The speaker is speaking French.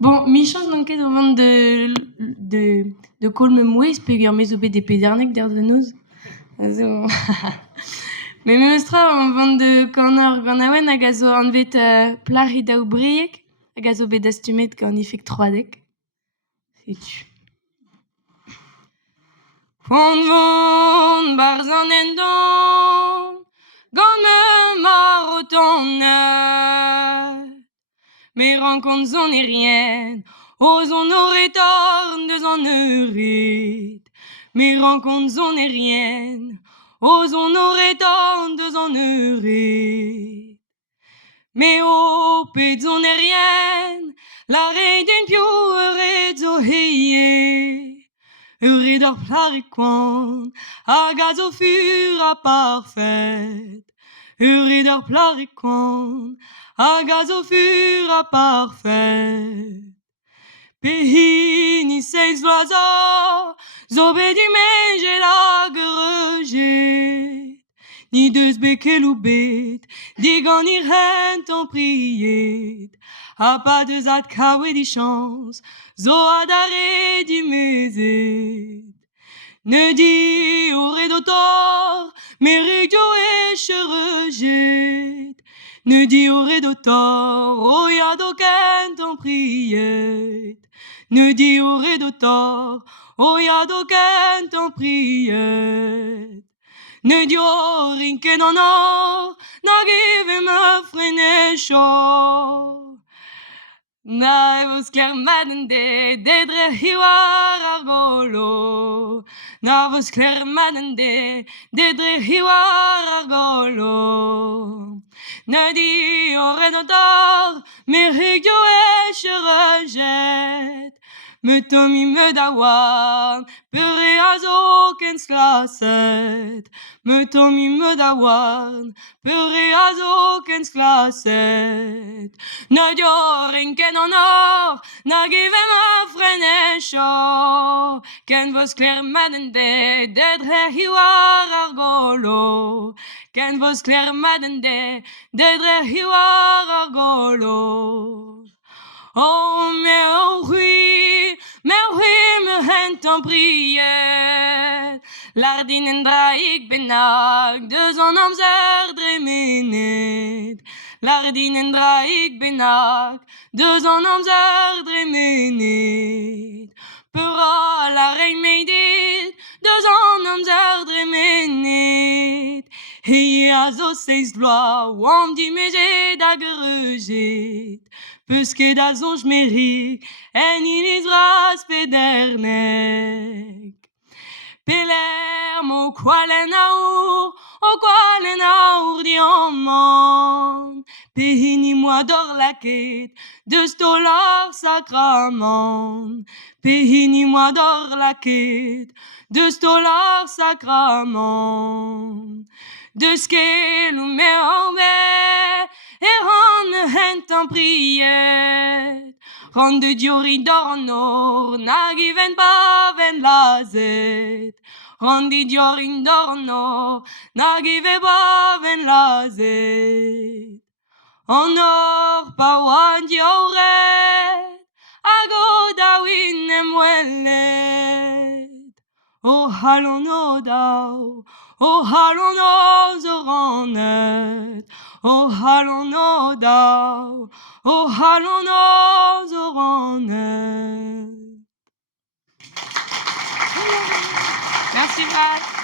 Bon, mi chans n'an ket o vant de kolm mouez peogwir mezo bet de pedernek der de noz. Me meus tra an vant de kornor gant aouen hag a zo an vet plari daou briek hag a zo bet astumet gant ifek troadek. Setu. Pont vont barzan en don gant me mar o tonnet. Me rankont zon e rien, o zon o retorn deus an euret. Me rankont zon e rien, o zon o retorn deus an euret. Me o pet zon e rien, la redent pio euret zo heie. Euret ur plarekoan, hag a zo fur a parfait. Euret ur plarekoan, hag a zo fur a parfait. Pe hini seiz loazor, zo bet dimenjet hag eurejet. Ni deus bet kelou bet, digant ir hent an priet. Ha pa deus ad kavet di chans, zo ad are di mezet. Ne di o redo tor, me regio eche rejet. Ne di o redo tor, o yad o kent an priet. Ne di o redo tor, o yad o kent an priet. Ne di o rinken an or, nag eve me frene chor. Na vos klermaden de dre hiwar ar golo. Na vos klermaden de dre hiwar ar golo. Ne di o redo tor, me regio eche rejet. Me tomi me dawan, peure a zo ken sklaset. Me tomi me dawan, peure a zo ken sklaset. Ne dio rinken an or, nag eve me frene chor. Ken vos klermaden de dre hiwar ar golo. Ken vos klermaden de dre hiwar ar golo. Oh, me me hent an priet. Lardin en draik bennak, deus an amzer dremenet. Lardin en draik bennak, deus an amzer dremenet. Peura la rein meidit, deus an amzer dremenet. Heye a zo seiz bloaz, oam di mezet hag eurejet. Peus ket a zonj merik, en iliz vras pedernek. Peler mo koalen aour diamant. Pe hini moa dor laket, $2 sacrament. Pe hini moa dor laket, $2 sacrament. Deus kelou me an bet, e ran me hent an priet. Ran de diori dor an or, nag even pa ven lazet. Ran de diori dor an or, nag even pa ven lazet. An or pa oa dioret, hag o daouin em welet. O halon o daou, o halon o zo ranet. O halon o daou, o halon o zo ranet. Merci, Brad.